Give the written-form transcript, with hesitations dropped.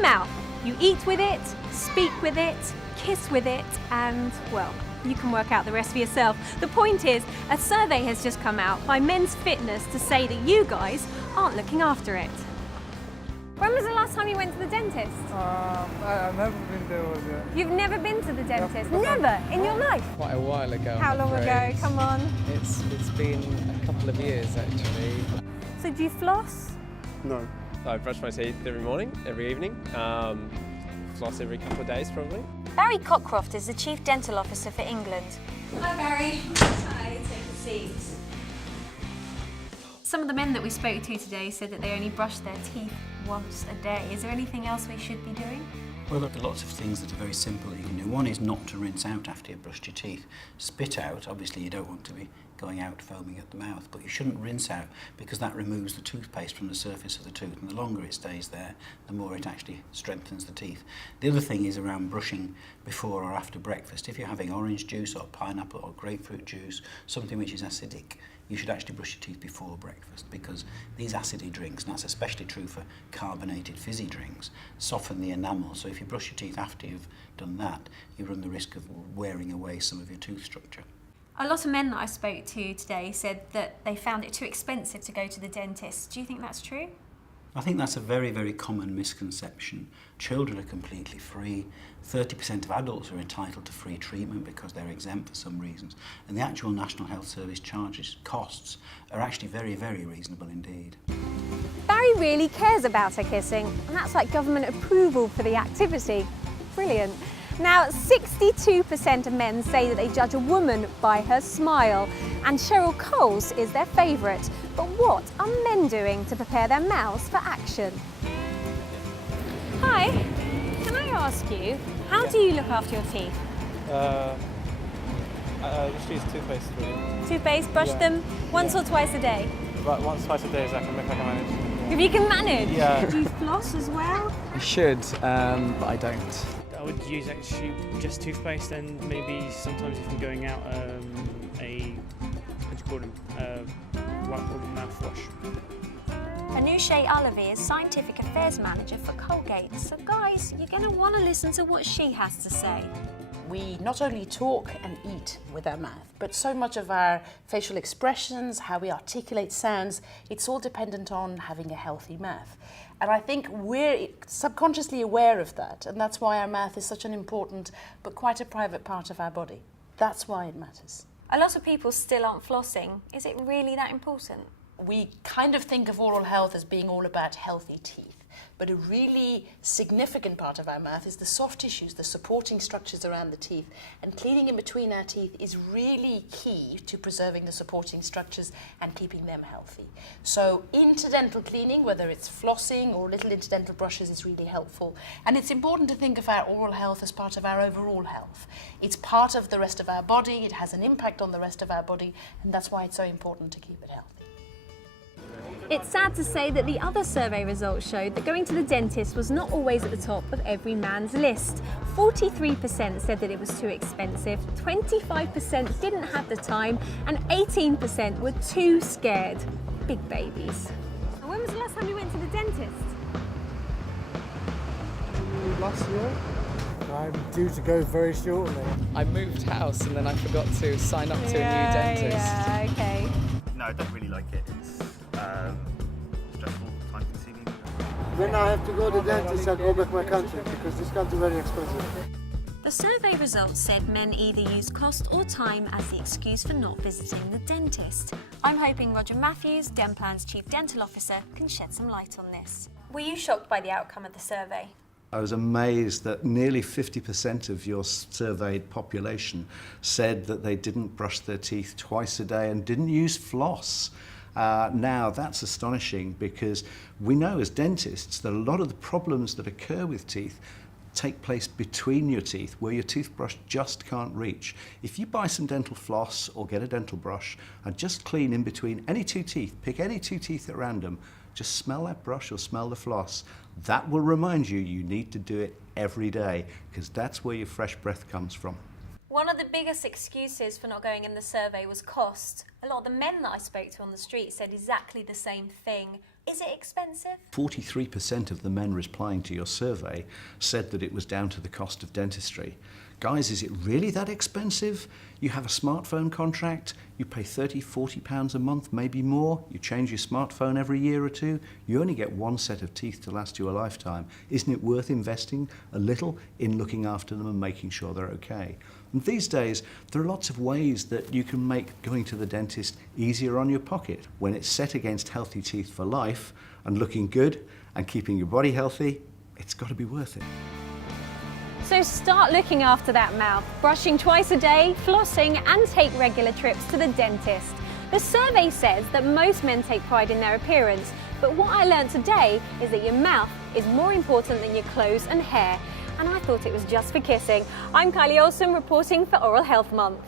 your mouth. You eat with it, speak with it, kiss with it, and, well, you can work out the rest for yourself. The point is, a survey has just come out by Men's Fitness to say that you guys aren't looking after it. When was the last time you went to the dentist? I've never been there. You've never been to the dentist? Never? In your life? Quite a while ago. How long ago? Come on. It's been a couple of years actually. So do you floss? No. I brush my teeth every morning, every evening, floss every couple of days probably. Barry Cockcroft is the Chief Dental Officer for England. Hi Barry. Hi, take a seat. Some of the men that we spoke to today said that they only brush their teeth once a day. Is there anything else we should be doing? Well, look, there are lots of things that are very simple that you can do. One is not to rinse out after you've brushed your teeth. Spit out, obviously you don't want to be going out foaming at the mouth, but you shouldn't rinse out because that removes the toothpaste from the surface of the tooth, and the longer it stays there, the more it actually strengthens the teeth. The other thing is around brushing before or after breakfast. If you're having orange juice or pineapple or grapefruit juice, something which is acidic, you should actually brush your teeth before breakfast because these acidy drinks, and that's especially true for carbonated fizzy drinks, soften the enamel. So if you brush your teeth after you've done that, you run the risk of wearing away some of your tooth structure. A lot of men that I spoke to today said that they found it too expensive to go to the dentist. Do you think that's true? I think that's a very, very common misconception. Children are completely free. 30% of adults are entitled to free treatment because they're exempt for some reasons. And the actual National Health Service costs are actually very, very reasonable indeed. Barry really cares about her kissing, and that's like government approval for the activity. Brilliant. Now, 62% of men say that they judge a woman by her smile, and Cheryl Cole's is their favourite. But what are men doing to prepare their mouths for action? Hi, can I ask you, how do you look after your teeth? I just use toothpaste really. Toothpaste, brush them once or twice a day? But once, twice a day is I can manage. If you can manage? Yeah. Do you floss as well? I should, but I don't. I would use actually just toothpaste, and maybe sometimes if I'm going out, what do you call them? Mouthwash. Anushay Alavi is Scientific Affairs Manager for Colgate. So guys, you're going to want to listen to what she has to say. We not only talk and eat with our mouth, but so much of our facial expressions, how we articulate sounds, it's all dependent on having a healthy mouth. And I think we're subconsciously aware of that, and that's why our mouth is such an important but quite a private part of our body. That's why it matters. A lot of people still aren't flossing. Is it really that important? We kind of think of oral health as being all about healthy teeth, but a really significant part of our mouth is the soft tissues, the supporting structures around the teeth, and cleaning in between our teeth is really key to preserving the supporting structures and keeping them healthy. So interdental cleaning, whether it's flossing or little interdental brushes, is really helpful. And it's important to think of our oral health as part of our overall health. It's part of the rest of our body, it has an impact on the rest of our body, and that's why it's so important to keep it healthy. It's sad to say that the other survey results showed that going to the dentist was not always at the top of every man's list. 43% said that it was too expensive, 25% didn't have the time, and 18% were too scared. Big babies. When was the last time you went to the dentist? Last year. I'm due to go very shortly. I moved house and then I forgot to sign up to a new dentist. Yeah, okay. No, I don't really like it. It's stressful, time-consuming. When I have to go to the dentist, I go back to my country because this country is very expensive. The survey results said men either use cost or time as the excuse for not visiting the dentist. I'm hoping Roger Matthews, Denplan's Chief Dental Officer, can shed some light on this. Were you shocked by the outcome of the survey? I was amazed that nearly 50% of your surveyed population said that they didn't brush their teeth twice a day and didn't use floss. Now, that's astonishing because we know as dentists that a lot of the problems that occur with teeth take place between your teeth where your toothbrush just can't reach. If you buy some dental floss or get a dental brush and just clean in between any two teeth, pick any two teeth at random, just smell that brush or smell the floss. That will remind you you need to do it every day because that's where your fresh breath comes from. One of the biggest excuses for not going in the survey was cost. A lot of the men that I spoke to on the street said exactly the same thing. Is it expensive? 43% of the men replying to your survey said that it was down to the cost of dentistry. Guys, is it really that expensive? You have a smartphone contract, you pay £30, £40 a month, maybe more. You change your smartphone every year or two. You only get one set of teeth to last you a lifetime. Isn't it worth investing a little in looking after them and making sure they're okay? And these days, there are lots of ways that you can make going to the dentist easier on your pocket. When it's set against healthy teeth for life and looking good and keeping your body healthy, it's got to be worth it. So start looking after that mouth, brushing twice a day, flossing, and take regular trips to the dentist. The survey says that most men take pride in their appearance, but what I learned today is that your mouth is more important than your clothes and hair. And I thought it was just for kissing. I'm Kylie Olsen reporting for Oral Health Month.